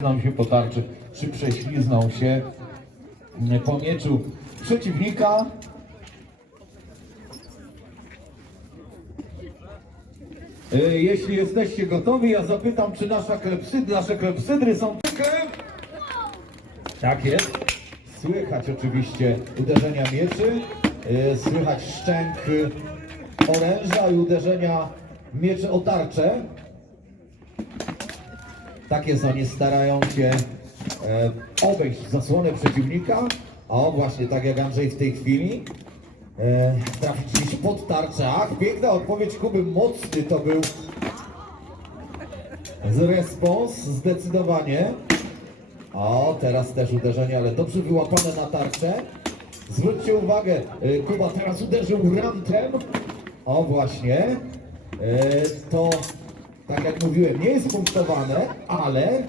Prześliznął się po tarczy, czy prześliznął się po mieczu przeciwnika. E, Jeśli jesteście gotowi, ja zapytam, czy nasza klepsydry, nasze klepsydry są? Tak jest. Słychać oczywiście uderzenia mieczy, e, słychać szczęk oręża i uderzenia mieczy o tarczę. Tak jest, oni starają się e, obejść zasłonę przeciwnika. O, właśnie tak jak Andrzej w tej chwili. E, trafić gdzieś pod tarczę. Ach, piękna odpowiedź Kuby, mocny to był respons, zdecydowanie. O, teraz też uderzenie, ale dobrze wyłapane na tarczę. Zwróćcie uwagę, e, Kuba teraz uderzył rantem. O, właśnie. E, To, tak jak mówiłem, nie jest punktowane, ale,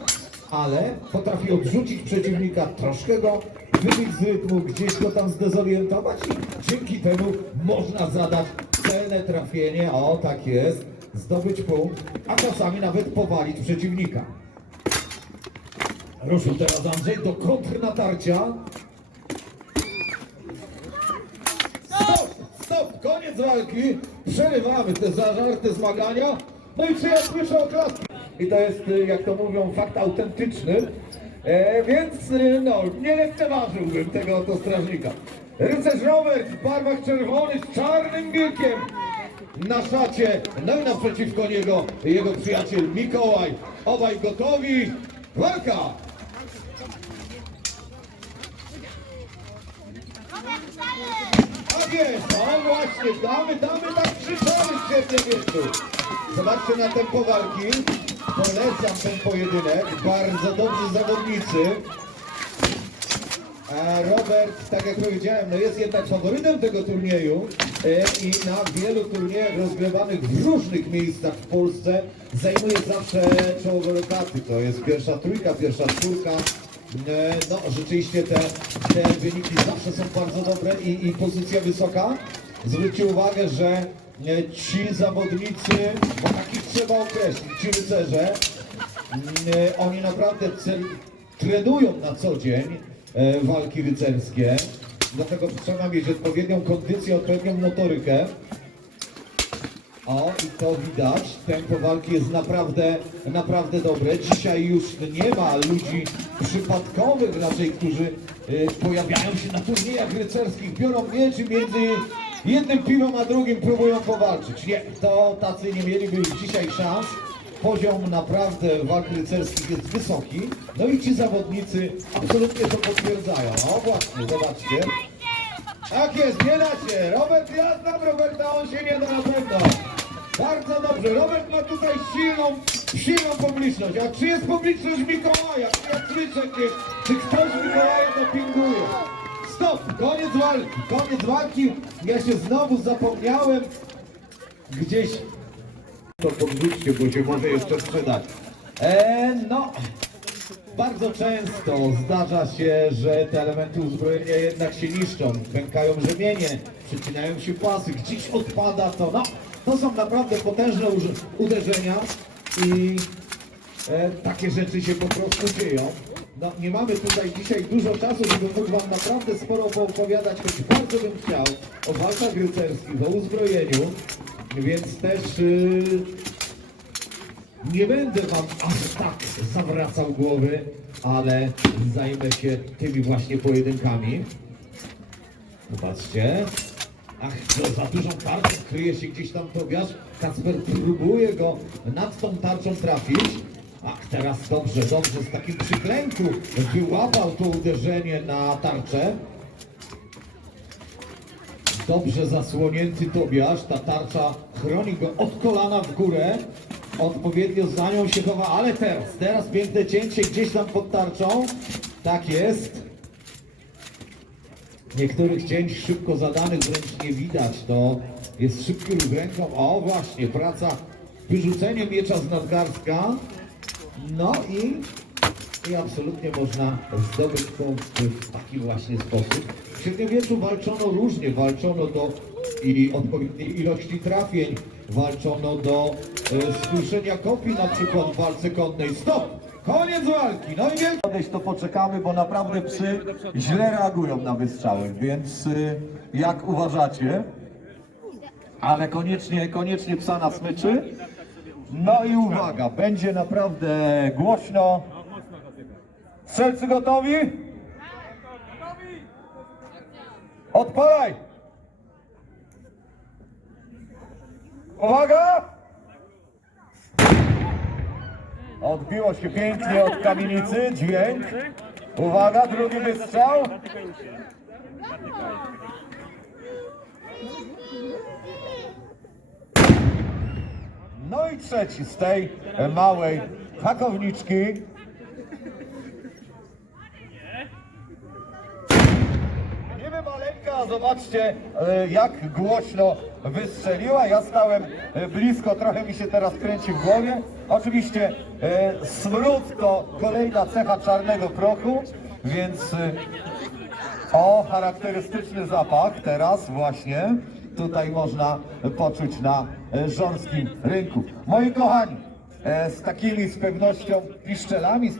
ale potrafi odrzucić przeciwnika, troszkę go wybić z rytmu, gdzieś go tam zdezorientować i dzięki temu można zadać celne trafienie, o tak jest, zdobyć punkt, a czasami nawet powalić przeciwnika. Ruszył teraz Andrzej do kontrnatarcia. Stop! Stop! Koniec walki! Przerywamy te zażarte zmagania. No i czy ja słyszę oklaski? I to jest, y, jak to mówią, fakt autentyczny. E, więc y, no, nie lekceważyłbym tego oto strażnika. Rycerz Robert w barwach czerwonych z czarnym wilkiem na szacie. No i naprzeciwko niego jego przyjaciel Mikołaj. Obaj gotowi. Walka! Tak jest, o właśnie, damy, damy, tak krzyczamy w świetnym miejscu. Zobaczcie na tempo walki. Polecam ten pojedynek. Bardzo dobrzy zawodnicy. A Robert, tak jak powiedziałem, no jest jednak faworytem tego turnieju e, i na wielu turniejach rozgrywanych w różnych miejscach w Polsce zajmuje zawsze czołowe lokaty. To jest pierwsza trójka, pierwsza czwórka. E, No rzeczywiście te, te wyniki zawsze są bardzo dobre i, i pozycja wysoka. Zwróćcie uwagę, że e, ci zawodnicy, bo takich trzeba określić, ci rycerze, Oni naprawdę cel, trenują na co dzień e, walki rycerskie, dlatego trzeba mieć odpowiednią kondycję, odpowiednią motorykę. O, i to widać, tempo walki jest naprawdę, naprawdę dobre. Dzisiaj już nie ma ludzi przypadkowych raczej, którzy e, pojawiają się na turniejach rycerskich, biorą miecz i między jednym piwem a drugim próbują powalczyć. Nie, to tacy nie mieliby dzisiaj szans. Poziom naprawdę walk rycerskich jest wysoki. No i ci zawodnicy absolutnie to potwierdzają. O właśnie, zobaczcie. Tak jest, nie da się. Robert, ja znam Roberta, on się nie da na pewno. Bardzo dobrze. Robert ma tutaj silną, silną publiczność. A czy jest publiczność Mikołaja? Ja czy, czy ktoś Mikołaja dopinguje? Stop! Koniec walki. Koniec walki. Ja się znowu zapomniałem gdzieś to podrzućcie, bo się może jeszcze sprzedać. E, no, bardzo często zdarza się, że te elementy uzbrojenia jednak się niszczą. Pękają rzemienie, przycinają się pasy, gdzieś odpada to. No, to są naprawdę potężne uderzenia i e, takie rzeczy się po prostu dzieją. No, nie mamy tutaj dzisiaj dużo czasu, żeby móc Wam naprawdę sporo poopowiadać, choć bardzo bym chciał o walkach rycerskich, o uzbrojeniu, więc też y, nie będę Wam aż tak zawracał głowy, ale zajmę się tymi właśnie pojedynkami. Zobaczcie. Ach, to za dużą tarczą kryje się gdzieś tam Tobiasz. Kacper próbuje go nad tą tarczą trafić. Ach, teraz dobrze, dobrze, z takim przyklęku wyłapał to uderzenie na tarczę. Dobrze zasłonięty Tobiasz, ta tarcza chroni go od kolana w górę. Odpowiednio za nią się chowa, ale teraz, teraz piękne cięcie gdzieś tam pod tarczą. Tak jest. Niektórych cięć szybko zadanych wręcz nie widać. To jest szybki ruch ręką. O właśnie, praca, wyrzucenie miecza z nadgarstka. No i, i absolutnie można zdobyć punkt w taki właśnie sposób. W średniowieczu walczono różnie. Walczono do i odpowiedniej ilości trafień. Walczono do e, kopii na przykład w walce konnej. Stop! Koniec walki. No i wielki... Odejść to poczekamy, bo naprawdę psy źle reagują na wystrzały, więc y, jak uważacie? Ale koniecznie, koniecznie psa na smyczy. No i uwaga, będzie naprawdę głośno. Strzelcy gotowi? Odpalaj! Uwaga! Odbiło się pięknie od kamienicy, dźwięk. Uwaga, drugi wystrzał. No i trzeci z tej małej hakowniczki. Niby maleńka, zobaczcie e, jak głośno wystrzeliła. Ja stałem e, blisko, trochę mi się teraz kręci w głowie. Oczywiście e, smród to kolejna cecha czarnego prochu, więc e, o charakterystyczny zapach teraz właśnie tutaj można poczuć na e, żorskim rynku. Moi kochani, e, z takimi z pewnością piszczelami, z takimi